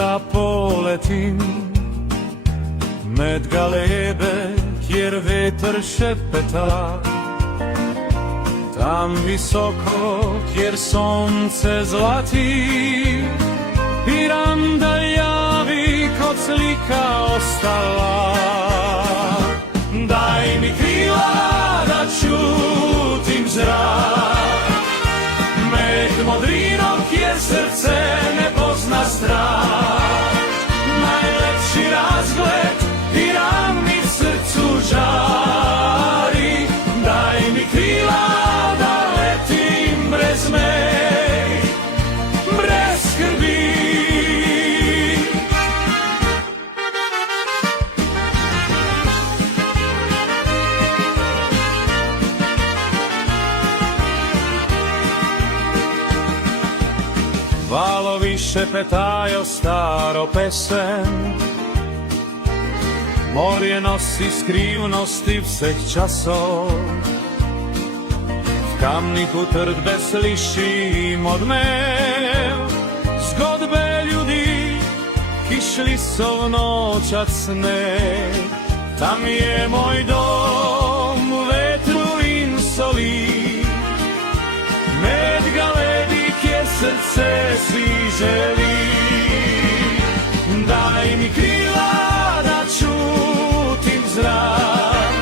da poletim med galebe, kjer veter šepeta. Tam visoko, kjer sonce zlati, piram da javi kot slika ostala. Daj mi krila da čutim zrak, med modrinom, kjer srce ne pozna strah. Najlepši razgled, piram mi v srcu žari. Daj mi krila da letim brez mej, brez skrbi. Valovi šepetajo staro pesem, morje nosi skrivnosti vseh časov. V kamniku trdbe slišim odmev zgodbe ljudi, ki šli so v nočat sneg. Tam je moj dom v vetru in soli, med galebi, kjer srce si želi. Daj mi krila da čutim zrak,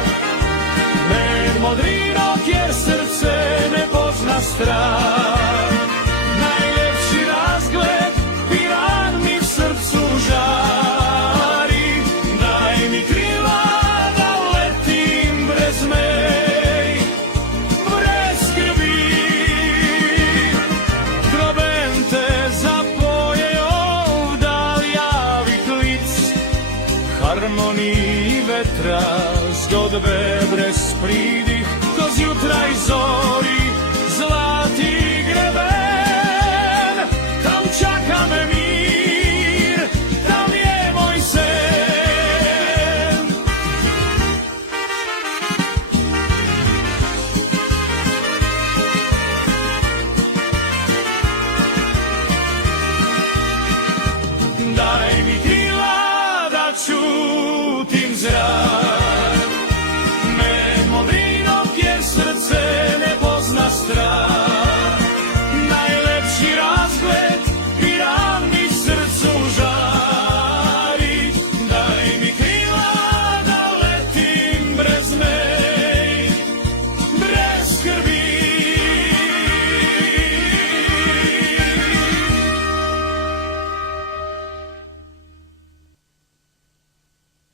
med modrino, kjer srce ne pozna strah. Najlepši razgled, piran mi v srcu žari. Daj mi krila da letim brez mej, brez skrbi. Trobente zapojejo v daljavi klic, harmoniji vetra, zgodbe brez pridih, ko zjutraj zori